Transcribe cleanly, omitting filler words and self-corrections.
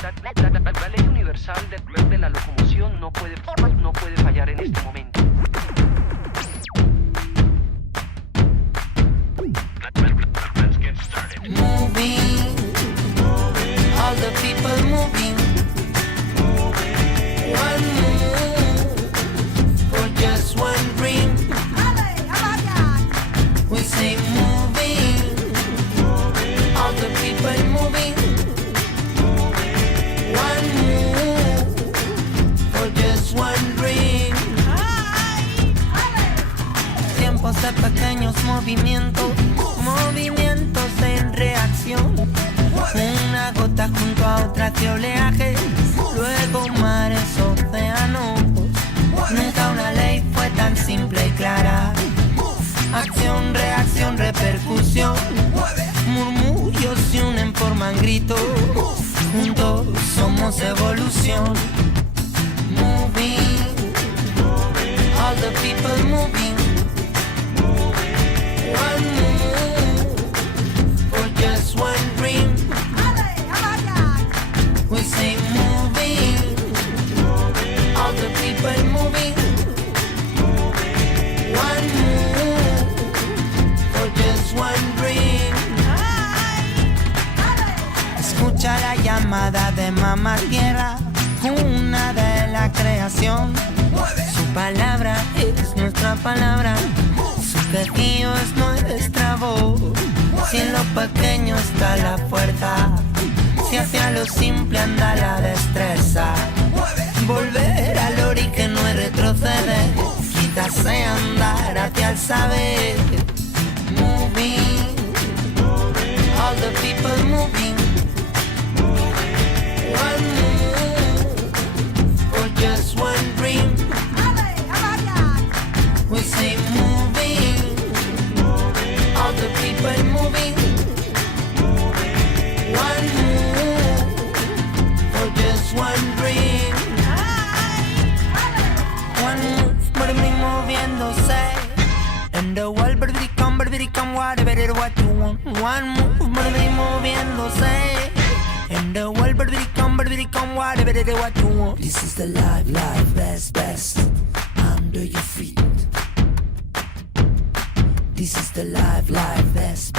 La ley universal de la locomoción no puede fallar en este momento. Moving, all the people moving. One move for just one dream. We say moving, all the people moving. One move for just one dream. Tiempos de pequeños movimientos, movimientos en reacción. Una gota junto a otra de oleaje, luego mares, océanos. Nunca una ley fue tan simple y clara. Acción, reacción, repercusión. Murmullos se unen, forman gritos. Juntos somos evolución. Moving, all the people moving. One move for just one dream. We say moving, all the people moving. One move for just one dream. Escucha la llamada de Mamá Tierra, una de la creación. Su palabra es nuestra palabra, su quejío es nuestra voz. Si en lo pequeño está la fuerza, si hacia lo simple anda la destreza. Volver al ori que no es retroceder, quizás sea andar hacia el saber. Moving, all the people moving. One move for just one dream. We say moving, all the people moving. One move for just one dream. One move, moviéndose. And the world, come, whatever it what you want. One move, moviéndose. And the world, come, whatever it what you want. This is the life, best, under your feet. This is the life, best.